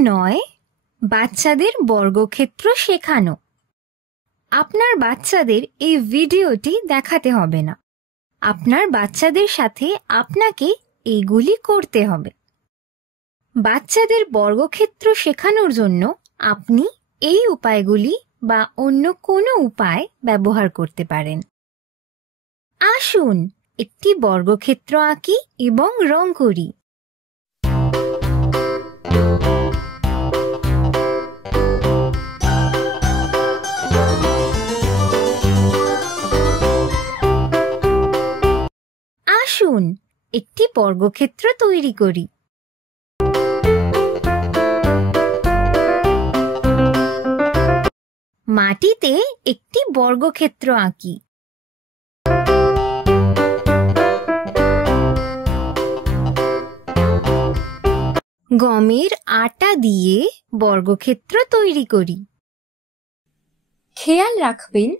9 বাচ্চাদের বর্গক্ষেত্র শেখানো। আপনার বাচ্চাদের এই ভিডিওটি দেখাতে হবে না, আপনার বাচ্চাদের সাথে আপনাকে এইগুলি করতে হবে। বাচ্চাদের বর্গক্ষেত্র শেখানোর জন্য আপনি এই উপায়গুলি বা অন্য কোনো উপায় ব্যবহার করতে পারেন। আসুন একটি বর্গক্ষেত্র আঁকি এবং রং করি। আসুন একটি বর্গক্ষেত্র তৈরি করি। মাটিতে একটি বর্গক্ষেত্র আঁকি। গমের আটা দিয়ে বর্গক্ষেত্র তৈরি করি। খেয়াল রাখবেন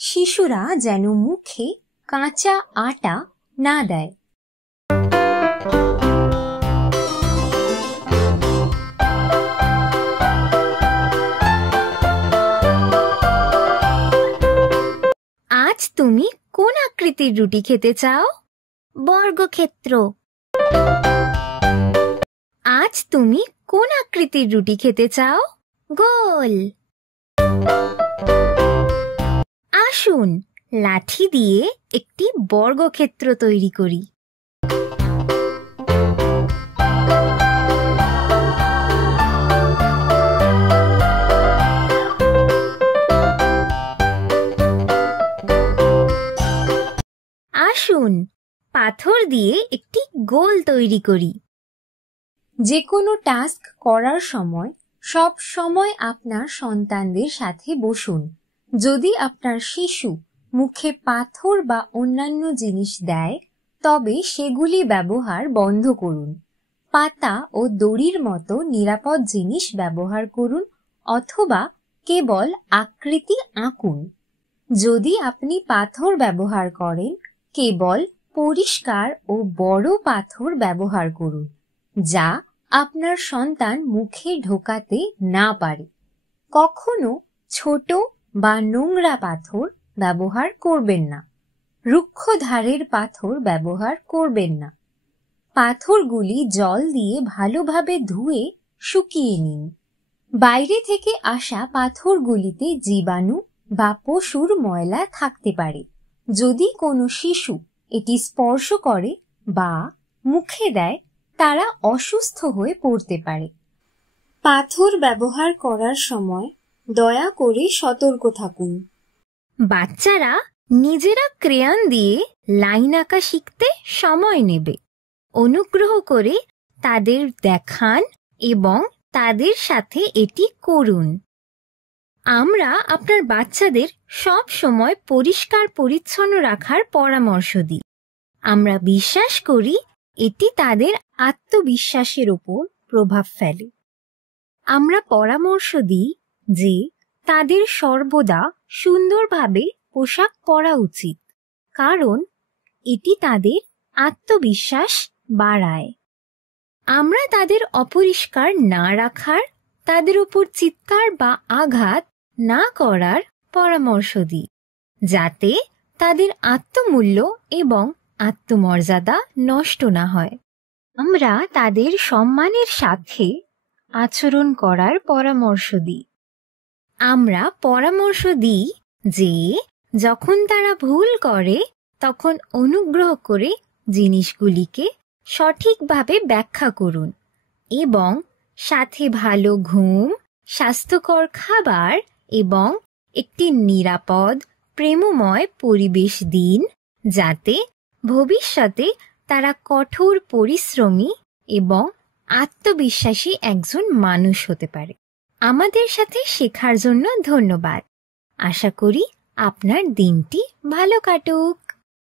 শিশুরা যেন মুখে কাঁচা আটা না দেয়। আজ তুমি কোন আকৃতির রুটি খেতে চাও? বর্গক্ষেত্র। আজ তুমি কোন আকৃতির রুটি খেতে চাও? গোল। আসুন লাঠি দিয়ে একটি বর্গক্ষেত্র তৈরি করি। আসুন পাথর দিয়ে একটি গোল তৈরি করি। যে কোনো টাস্ক করার সময় সব সময় আপনার সন্তানদের সাথে বসুন। যদি আপনার শিশু মুখে পাথর বা অন্যান্য জিনিস দেয়, তবে সেগুলি ব্যবহার বন্ধ করুন। পাতা ও দড়ির মতো নিরাপদ জিনিস ব্যবহার করুন অথবা কেবল আকৃতি আঁকুন। যদি আপনি পাথর ব্যবহার করেন, কেবল পরিষ্কার ও বড় পাথর ব্যবহার করুন, যা আপনার সন্তান মুখে ঢোকাতে না পারে। কখনো ছোট বা নোংরা পাথর ব্যবহার করবেন না। রুক্ষ ধারের পাথর ব্যবহার করবেন না। পাথরগুলি জল দিয়ে ভালোভাবে ধুয়ে শুকিয়ে নিন। বাইরে থেকে আসা পাথরগুলিতে জীবাণু বা পশুর ময়লা থাকতে পারে। যদি কোনো শিশু এটি স্পর্শ করে বা মুখে দেয়, তারা অসুস্থ হয়ে পড়তে পারে। পাথর ব্যবহার করার সময় দয়া করে সতর্ক থাকুন। বাচ্চারা নিজেরা ক্রেয়ন দিয়ে লাইন আঁকা শিখতে সময় নেবে। অনুগ্রহ করে তাদের দেখান এবং তাদের সাথে এটি করুন। আমরা আপনার বাচ্চাদের সব সময় পরিষ্কার পরিচ্ছন্ন রাখার পরামর্শ দিই। আমরা বিশ্বাস করি এটি তাদের আত্মবিশ্বাসের উপর প্রভাব ফেলে। আমরা পরামর্শ দিই যে তাদের সর্বদা সুন্দরভাবে পোশাক পরা উচিত, কারণ এটি তাদের আত্মবিশ্বাস বাড়ায়। আমরা তাদের অপরিষ্কার না রাখার, তাদের উপর চিৎকার বা আঘাত না করার পরামর্শ দিই, যাতে তাদের আত্মমূল্য এবং আত্মমর্যাদা নষ্ট না হয়। আমরা তাদের সম্মানের সাথে আচরণ করার পরামর্শ দিই। আমরা পরামর্শ দিই যে যখন তারা ভুল করে, তখন অনুগ্রহ করে জিনিসগুলিকে সঠিকভাবে ব্যাখ্যা করুন এবং সাথে ভালো ঘুম, স্বাস্থ্যকর খাবার এবং একটি নিরাপদ, প্রেমময় পরিবেশ দিন, যাতে ভবিষ্যতে তারা কঠোর পরিশ্রমী এবং আত্মবিশ্বাসী একজন মানুষ হতে পারে। আমাদের সাথে শেখার জন্য ধন্যবাদ। আশা করি আপনার দিনটি ভালো কাটুক।